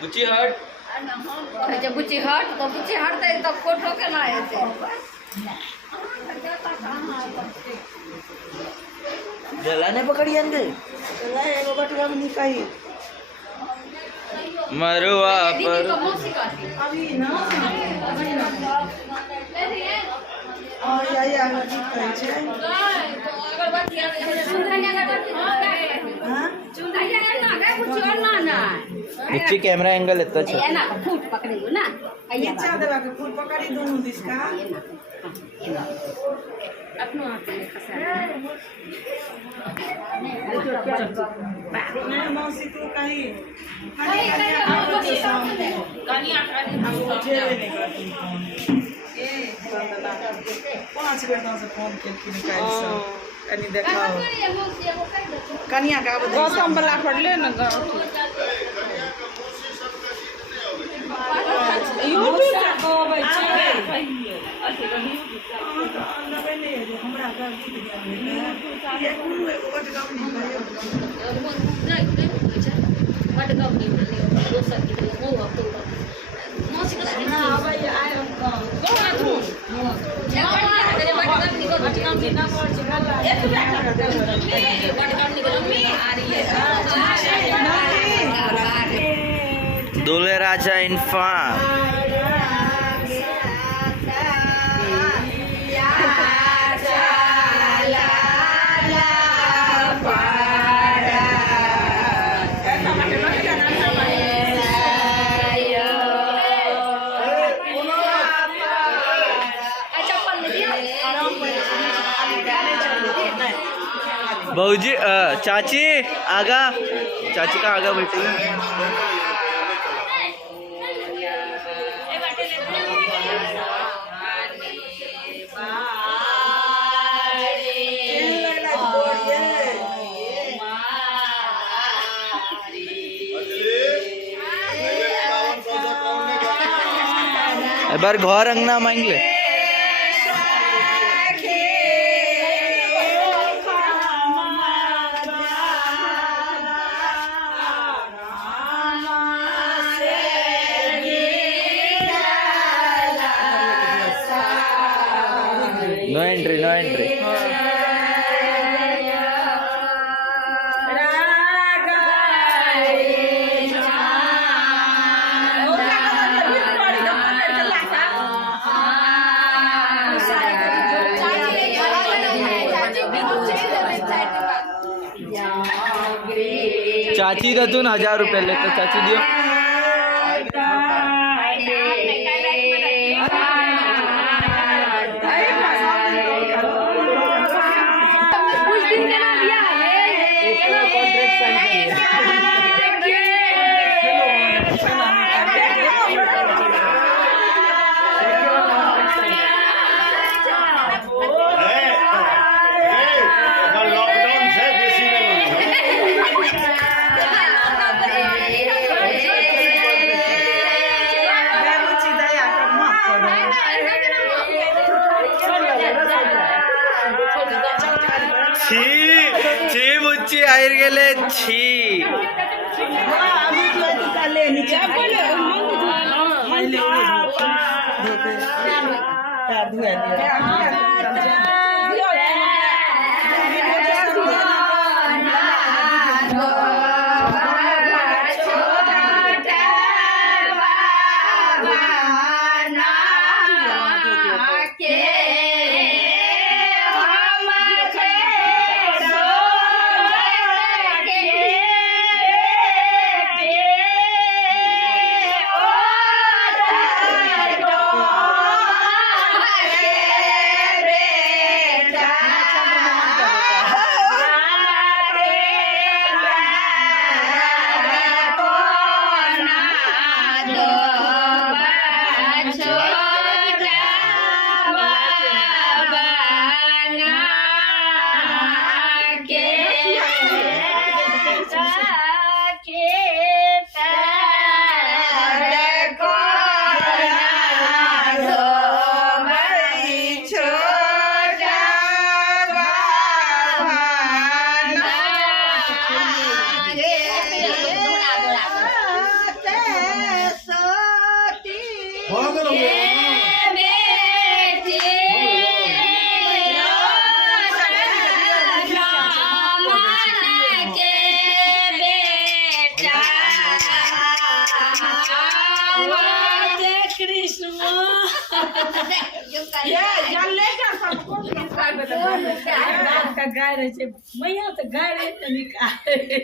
बुच्ची हट जब बुच्ची हट तो बुच्ची हटते तब फोटो केना एते जलाने पकड़ी अंदर चला एगो बटवा में निकाई मरुआ पर अभी ना और या नदी कहै छै अगरबत्ती हां बुच्ची कैमरा एंगल इतना अच्छा ये ना फूट पकड़ी हो ना ये नीचा देवा के फूल पकड़ी दोनों दिस का अपनो हाथ में खसा मैं मौसी को कही कनिया पाँच बेर से फोन केलखिन काल्हि से कनी देखाओ कनिया के आब गौतम वाला पर ले न यूट्यूब पर कहबै छै लगै नै है हमरा घर गीत गाबै ये कोनो एगो बटगाम नहीं बटगाम नहीं दोसर की वो तो मौसी का ना आबै आय गाँव बटगाम की ना पड़ छै एक बटगाम निकल में आ रही है दूल्हे राजा इन्फाम बहूजी चाची आगा चाची का आगा बैठी एक बार घर अंगना मांग ले नो एंट्री नो एंट्री चाची दतून 1000 रुपये लेते चाची दियो छी छी बुच्ची आयर गेले छी गाय रहे मैया तो गाय रहे